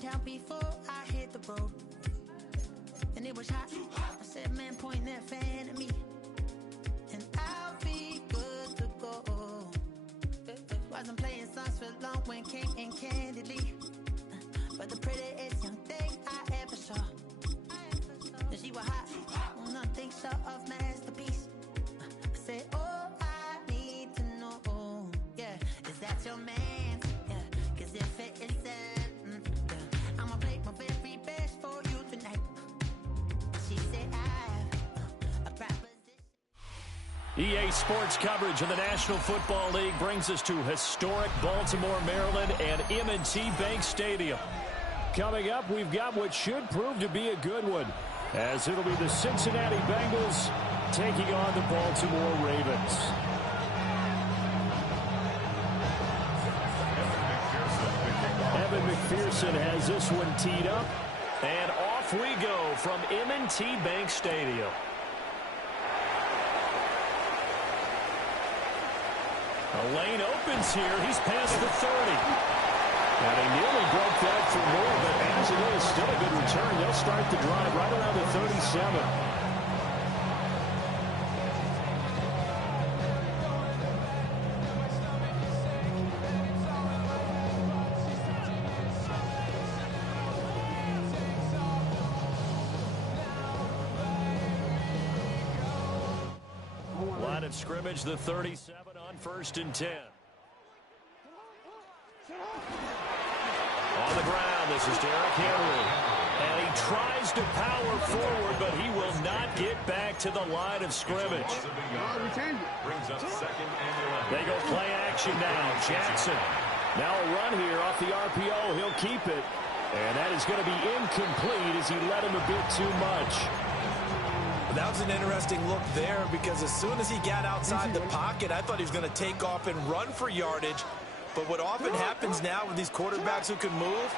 down before I hit the road. And it was hot. I said, man, point that fan at me. And I'll be good to go. Wasn't playing songs for long when came in candidly. But the prettiest young thing I ever saw. And she was hot. Nothing short of masterpiece. I said, oh, I need to know. Yeah, is that your man? Yeah, cause if it isn't, yeah, I'ma play my very best for you tonight. She said, a proposition. EA Sports coverage of the National Football League brings us to historic Baltimore, Maryland, and M&T Bank Stadium. Coming up, we've got what should prove to be a good one, as it'll be the Cincinnati Bengals taking on the Baltimore Ravens. Evan McPherson has this one teed up, and off we go from M&T Bank Stadium. The lane opens here. He's past the 30. And he nearly broke that for more, but as it is, still a good return. They'll start the drive right around the 37. Line of scrimmage, the 37 on 1st and 10. On the ground, this is Derrick Henry. And he tries to power forward, but he will not get back to the line of scrimmage. They go play action now. Jackson. Now a run here off the RPO. He'll keep it. And that is going to be incomplete as he led him a bit too much. That was an interesting look there because as soon as he got outside the pocket, I thought he was going to take off and run for yardage. But what often happens now with these quarterbacks who can move,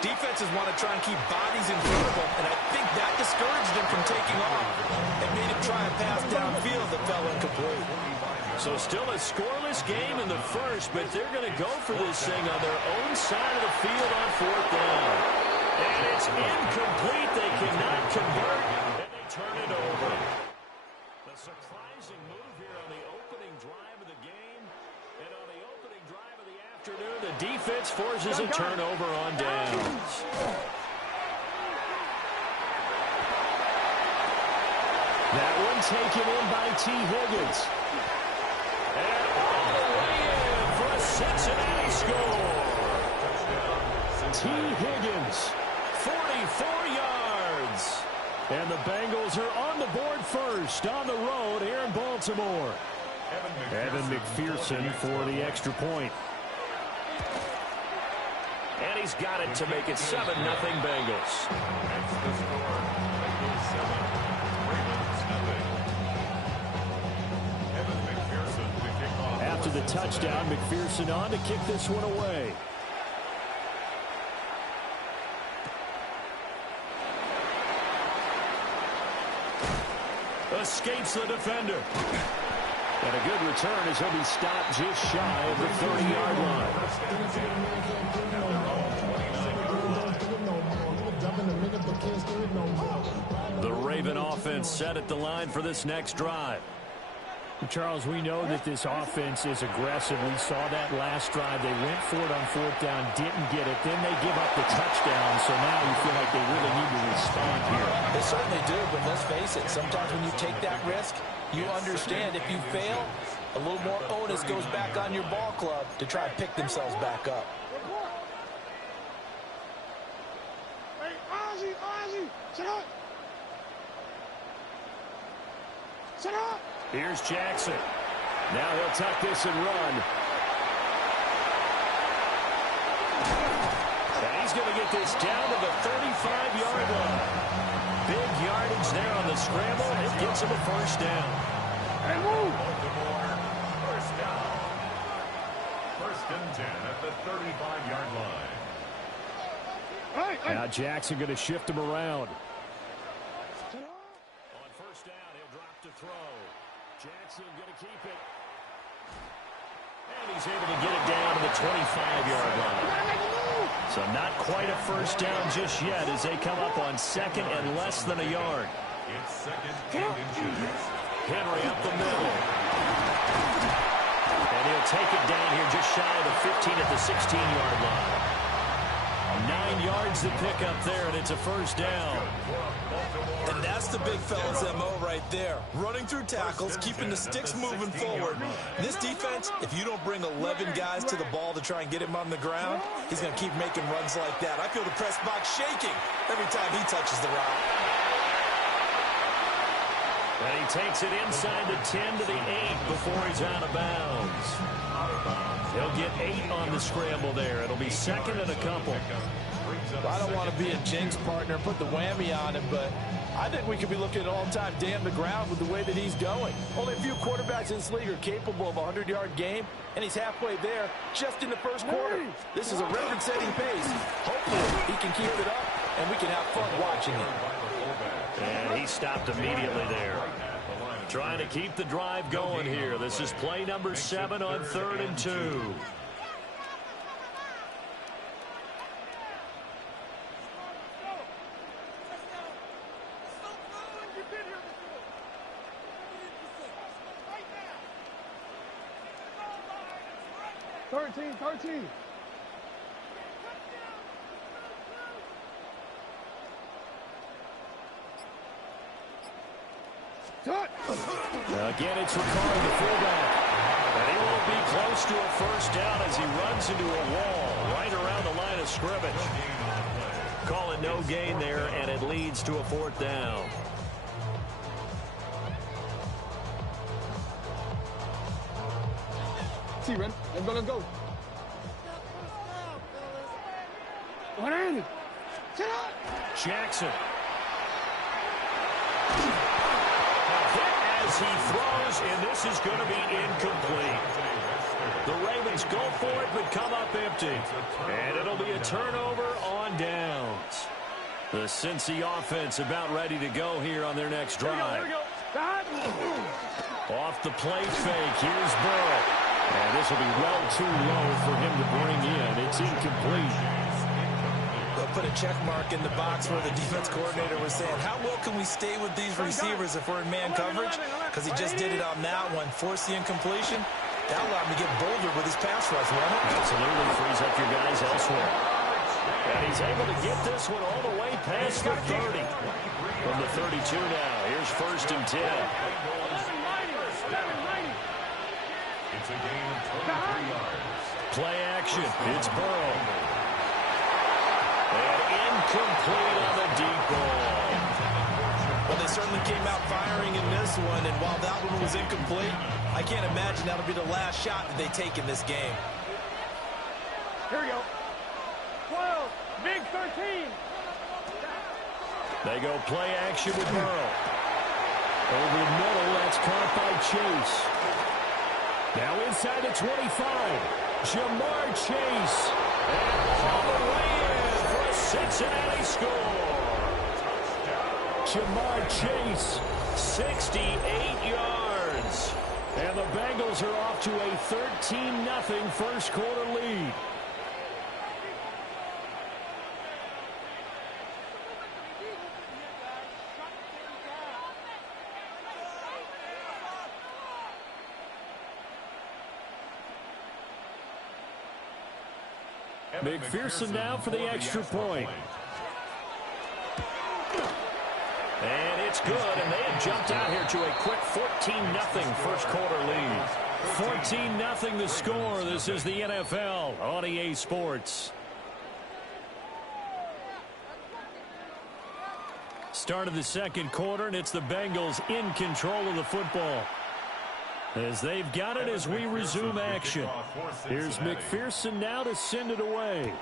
defenses want to try and keep bodies in front of them, and I think that discouraged him from taking off and made him try a pass downfield that fell incomplete. So still a scoreless game in the first, but they're going to go for this thing on their own side of the field on 4th down. And it's incomplete. They cannot convert, and they turn it over. The surprising move here on the opening drive of the game, and on the opening drive of the afternoon, the defense forces a turnover on downs. That one taken in by T. Higgins. And all the way in for a Cincinnati score. T. Higgins, 44 yards. And the Bengals are on the board first on the road here in Baltimore. Evan McPherson for the extra point. And he's got it to make it 7-0 Bengals. After the touchdown, McPherson on to kick this one away. Escapes the defender. And a good return as he'll be stopped just shy of the 30-yard line. The Raven offense set at the line for this next drive. Charles, we know that this offense is aggressive. We saw that last drive. They went for it on 4th down, didn't get it. Then they give up the touchdown, so now you feel like they really need to respond here. They certainly do, but let's face it, sometimes when you take that risk, you understand if you fail, a little more onus goes back on your ball club to try and pick themselves back up. Hey, Ozzie, sit up. Sit up. Here's Jackson. Now he'll tuck this and run. And he's going to get this down to the 35-yard line. Big yardage there on the scramble. It gets him a first down. And move. First down. 1st and 10 at the 35-yard line. Hey. Now Jackson going to shift him around. Sit up. On 1st down, he'll drop to throw. Jackson going to keep it. And he's able to get it down to the 25-yard line. So not quite a first down just yet as they come up on second and less than a yard. It's second and inches. Henry up the middle. And he'll take it down here just shy of the 15 at the 16-yard line. 9 yards to pick up there, and it's a first down. And that's the big fella's MO right there. Running through tackles, keeping the sticks moving forward. This defense, if you don't bring 11 guys to the ball to try and get him on the ground, he's going to keep making runs like that. I feel the press box shaking every time he touches the rock. And he takes it inside the 10 to the 8 before he's out of bounds. He'll get 8 on the scramble there. It'll be second and a couple. Well, I don't want to be a jinx partner, put the whammy on him, but I think we could be looking at all-time Dan McGrath with the way that he's going. Only a few quarterbacks in this league are capable of a 100-yard game, and he's halfway there just in the first quarter. This is a record-setting pace. Hopefully, he can keep it up, and we can have fun watching it. And he stopped immediately there. Trying to keep the drive going here. This is play number 7 on 3rd and 2. Again, it's Ricard, the fullback. And he won't be close to a first down as he runs into a wall right around the line of scrimmage. Call it no gain there, and it leads to a 4th down. See, Ren. Let's go. One in. Sit up. Jackson. As he throws, and this is going to be incomplete. The Ravens go for it, but come up empty. And it'll be a turnover on downs. The Cincy offense about ready to go here on their next drive. Off the plate fake, here's Burrow. And this will be well too low for him to bring in. It's incomplete. They'll put a check mark in the box where the defense coordinator was saying, how well can we stay with these receivers if we're in man coverage? Because he just did it on that one. Force the incompletion. That allowed him to get bolder with his pass rush, won't it? Absolutely frees up your guys elsewhere. And he's able to get this one all the way past the 30. From the 32 now. Here's 1st and 10. It's a gain of 23 yards. Play action. It's Burrow. And incomplete on the deep ball. Well, they certainly came out firing in this one, and while that one was incomplete, I can't imagine that'll be the last shot that they take in this game. Here we go. 12, big 13. They go play action with Burrow. Over the middle, that's caught by Chase. Now inside the 25, Jamar Chase. And all the way in for a Cincinnati score. Jamar Chase, 68 yards. And the Bengals are off to a 13-0 first quarter lead. McPherson now for the extra point. And it's good, and they have jumped out here to a quick 14-0 first quarter lead. 14-0 the score. This is the NFL on EA Sports. Start of the second quarter, and it's the Bengals in control of the football. As they've got it as we resume action. Here's McPherson now to send it away.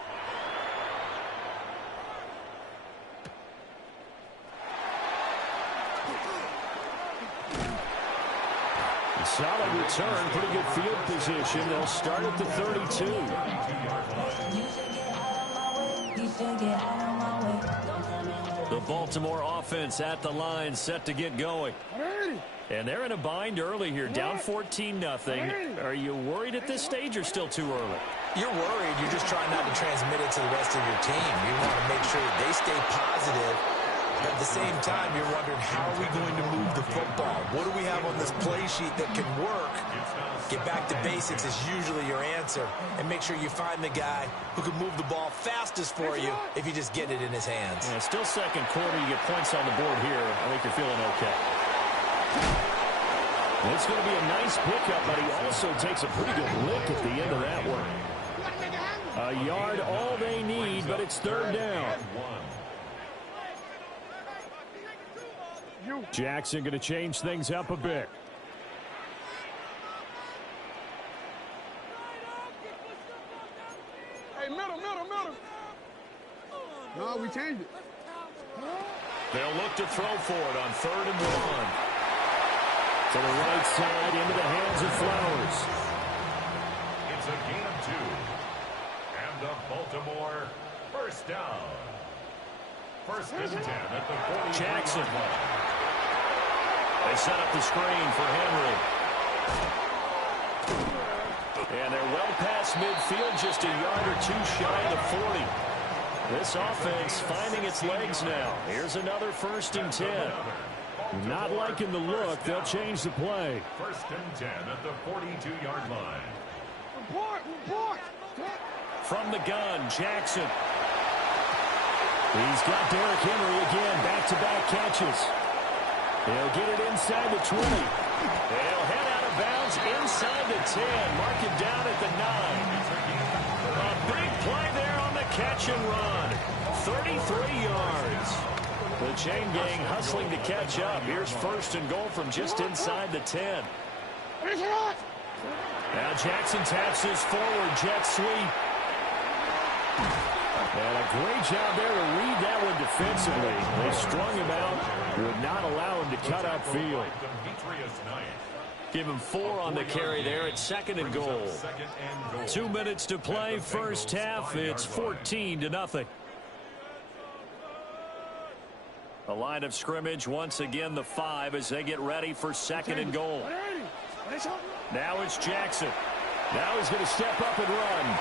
Solid return, pretty good field position. They'll start at the 32. The Baltimore offense at the line, set to get going. And they're in a bind early here, down 14-0. Are you worried at this stage or still too early? You're worried. You're just trying not to transmit it to the rest of your team. You want to make sure that they stay positive. At the same time, you're wondering, how are we going to move the football? What do we have on this play sheet that can work? Get back to basics is usually your answer. And make sure you find the guy who can move the ball fastest for you if you just get it in his hands. Yeah, still second quarter. You get points on the board here. I think you're feeling okay. It's going to be a nice pickup, but he also takes a pretty good lick at the end of that one. A yard, all they need, but it's third down. Jackson going to change things up a bit. Hey, middle. No, we changed it. They'll look to throw for it on 3rd and 1. To the right side, into the hands of Flowers. It's a gain of 2. And the Baltimore first down. 1st and 10 at the 40. Jackson. They set up the screen for Henry. And they're well past midfield, just a yard or two shy of the 40. This offense finding its legs now. Here's another 1st and 10. Not liking the look. They'll change the play. 1st and 10 at the 42-yard line. Report. From the gun, Jackson. He's got Derrick Henry again. Back-to-back catches. He'll get it inside the 20. They'll head out of bounds inside the 10. Mark it down at the 9. A big play there on the catch and run. 33 yards. The chain gang hustling to catch up. Here's 1st and goal from just inside the 10. Now Jackson taps this forward jet sweep. And a great job there to read that one defensively. They strung him out, would not allow him to cut upfield. Give him 4 on the carry there at 2nd and goal. 2 minutes to play, first half. It's 14-0. The line of scrimmage, once again, the 5 as they get ready for 2nd and goal. Now it's Jackson. Now he's going to step up and run.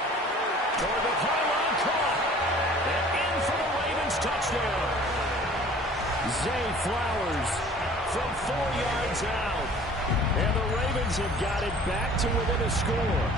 Toward the pylon, caught. And in for the Ravens touchdown. Zay Flowers From 4 yards out. And the Ravens have got it back to within a score.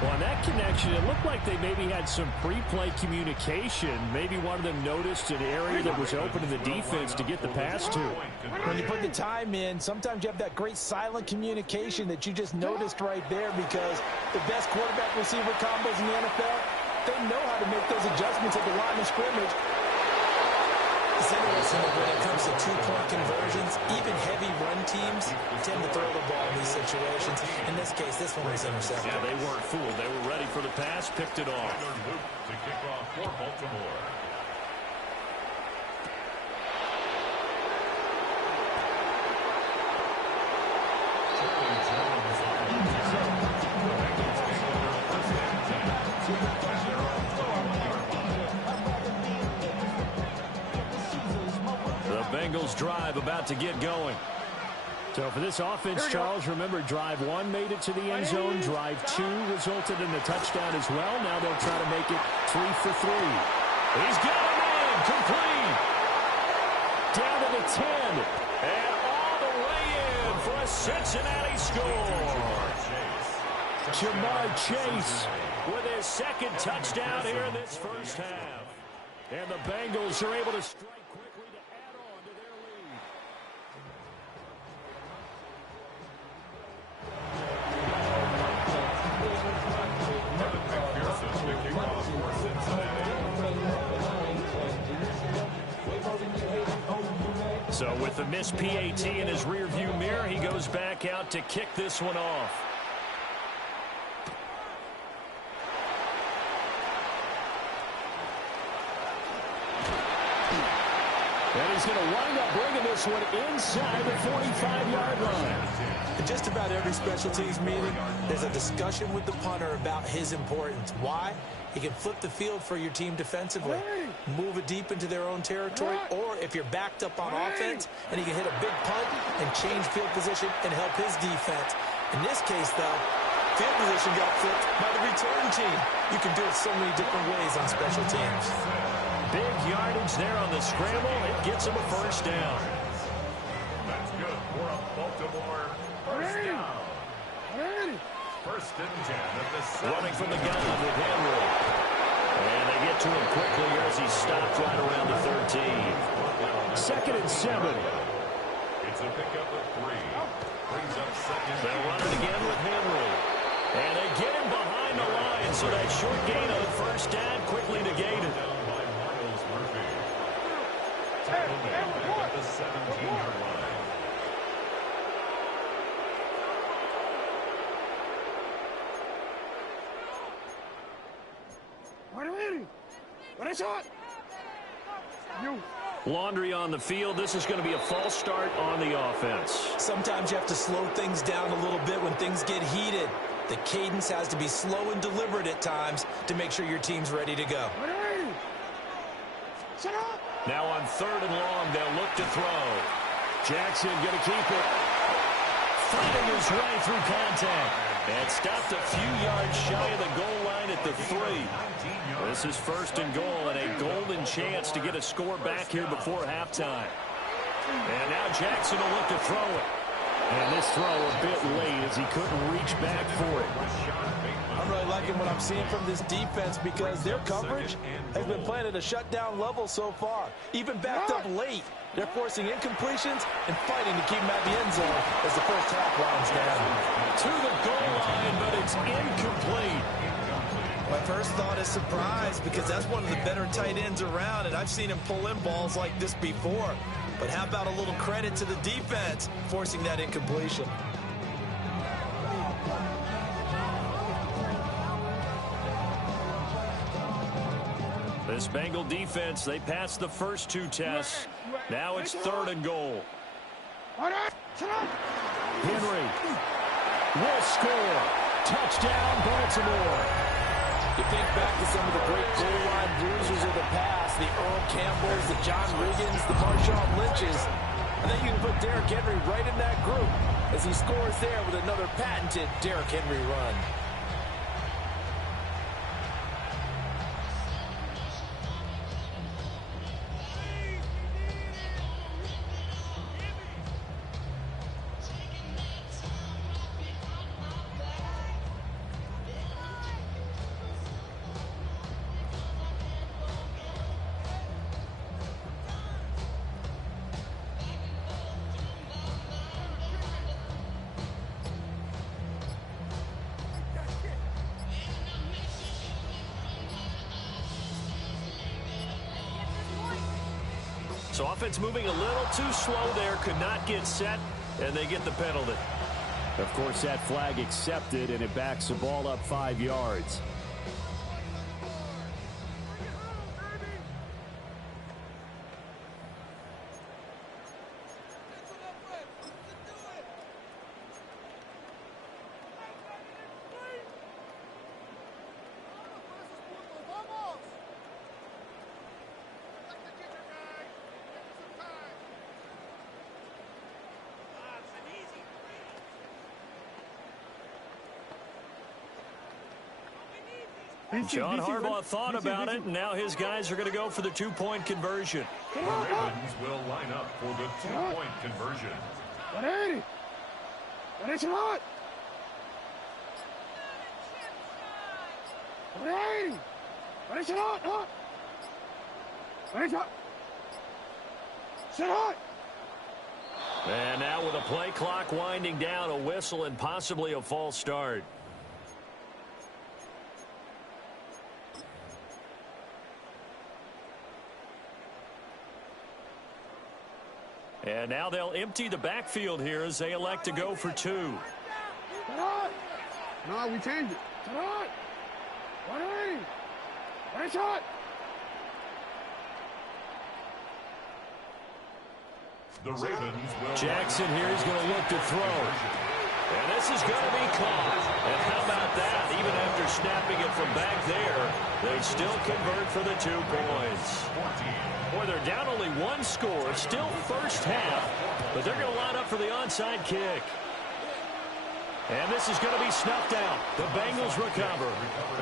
Well, on that connection, it looked like they maybe had some pre-play communication. Maybe one of them noticed an area that was open in the defense to get the pass to. When you put the time in, sometimes you have that great silent communication that you just noticed right there, because the best quarterback-receiver combos in the NFL, they know how to make those adjustments at the line of scrimmage. It's interesting that when it comes to two-point conversions, even heavy run teams tend to throw the ball in these situations. In this case, this one was intercepted. Yeah, they weren't fooled. They were ready for the pass, picked it off. To kick off for Baltimore. Bengals drive about to get going. So for this offense, Charles, remember, drive 1 made it to the end zone. Drive 2 resulted in a touchdown as well. Now they'll try to make it 3 for 3. He's got him in, complete. Down to the 10. And all the way in for a Cincinnati score. Jamar Chase with his 2nd touchdown here in this first half. And the Bengals are able to strike quickly to add on to their lead. So with the missed PAT in his rearview mirror, he goes back out to kick this one off. And he's going to wind up bringing this one inside the 45-yard line. In just about every special teams meeting, there's a discussion with the punter about his importance. Why? He can flip the field for your team defensively, move it deep into their own territory, or if you're backed up on offense, and he can hit a big punt and change field position and help his defense. In this case, though, field position got flipped by the return team. You can do it so many different ways on special teams. Big yardage there on the scramble. It gets him a first down. That's good for a Baltimore first down. First and 10 at the 7. Running from the gun with Henry. And they get to him quickly as he stopped right around the 13. Second and 7. It's a pickup of 3. Brings up second. They'll run it again with Henry. And they get him behind the line, so that short gain on the first down quickly negated. Down by Myles Murphy. Tackle man back at the 17-yard line. What is it? You. Laundry on the field. This is going to be a false start on the offense. Sometimes you have to slow things down a little bit when things get heated. The cadence has to be slow and deliberate at times to make sure your team's ready to go. Now on 3rd and long, they'll look to throw. Jackson going to keep it. Fighting his way through contact. And stopped a few yards shy of the goal line at the 3. This is 1st and goal and a golden chance to get a score back here before halftime. And now Jackson will look to throw it. And this throw a bit late as he couldn't reach back for it. I'm really liking what I'm seeing from this defense because their coverage has been playing at a shutdown level so far. Even backed up late, they're forcing incompletions and fighting to keep them at the end zone as the first half winds down. To the goal line, but it's incomplete. My first thought is surprise because that's one of the better tight ends around, and I've seen him pull in balls like this before. But how about a little credit to the defense forcing that incompletion? This Bengal defense, they passed the first 2 tests. Now it's 3rd and goal. Henry will score. Touchdown, Baltimore. You think back to some of the great goal line bruisers of the past, the Earl Campbells, the John Riggins, the Marshawn Lynches. And then you can put Derrick Henry right in that group as he scores there with another patented Derrick Henry run. So offense moving a little too slow there, could not get set, and they get the penalty. Of course, that flag accepted, and it backs the ball up 5 yards. John Harbaugh thought about it, and now his guys are going to go for the 2-point conversion. The Ravens will line up for the 2-point conversion. And now with a play clock winding down, a whistle and possibly a false start. And now they'll empty the backfield here as they elect to go for 2. No, we changed it. The Ravens will Jackson here is going to look to throw. And this is going to be caught. And how about that? Even after snapping it from back there, they still convert for the 2 points. Boy, they're down only 1 score. Still first half, but they're going to line up for the onside kick. And this is going to be snuffed out. The Bengals recover.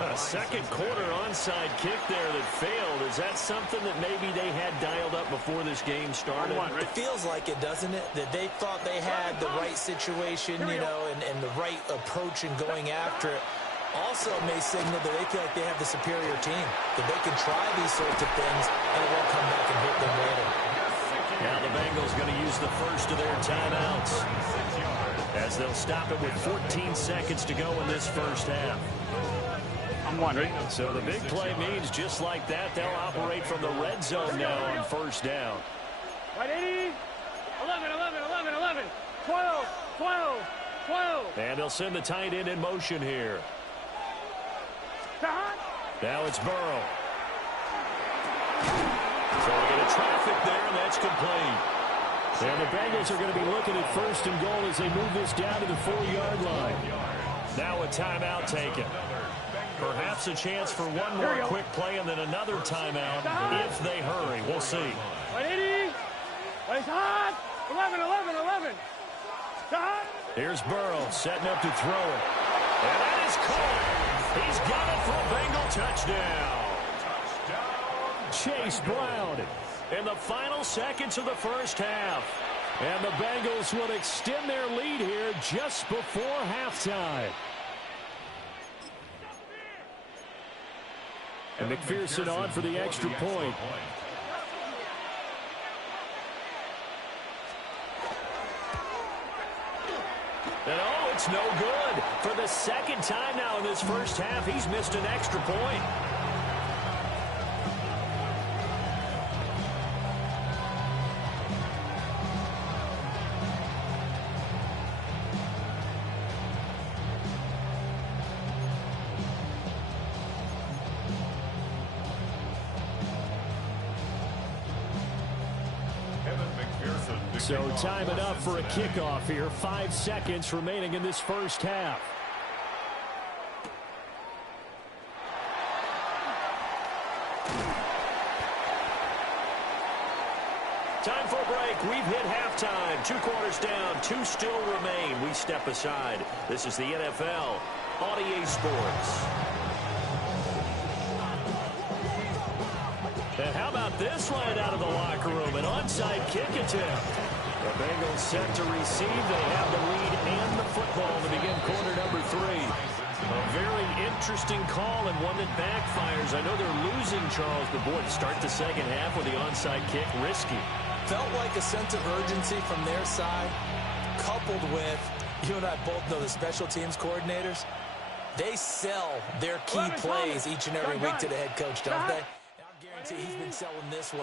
A second quarter onside kick there that failed. Is that something that maybe they had dialed up before this game started? It feels like it, doesn't it? That they thought they had the right situation, you know, and the right approach in going after it. Also may signal that they feel like they have the superior team, that they can try these sorts of things and it won't come back and hit them later. Now the Bengals going to use the first of their timeouts as they'll stop it with 14 seconds to go in this first half. I'm wondering. So the big play means just like that, they'll operate from the red zone now on first down. Right, 80. 11, 11, 11, 11. 12, 12, 12. And they'll send the tight end in motion here. Now it's Burrow. So we get a traffic there, and that's complete. And the Bengals are going to be looking at first and goal as they move this down to the 4-yard line. Now a timeout taken. Perhaps a chance for one more quick play and then another timeout if they hurry. We'll see. 180. It's hot. 11, 11, 11. Hot. Here's Burrow setting up to throw it. And that is caught. He's got it for a Bengal touchdown. Chase Brown in the final seconds of the first half. And the Bengals will extend their lead here just before halftime. And McPherson on for the extra point. And oh, it's no good. For the second time now in this first half, he's missed an extra point. So time enough for a kickoff here. 5 seconds remaining in this first half. Time for a break. We've hit halftime. 2 quarters down. 2 still remain. We step aside. This is the NFL on EA Sports. And how about this right out of the locker room? An onside kick attempt. The Bengals set to receive. They have the lead and the football to begin quarter number 3. A very interesting call and one that backfires. I know they're losing, Charles, but boy, to start the second half with the onside kick, risky. Felt like a sense of urgency from their side, coupled with, you and I both know the special teams coordinators, they sell their key plays each and every week to the head coach, don't they? I guarantee he's been selling this one.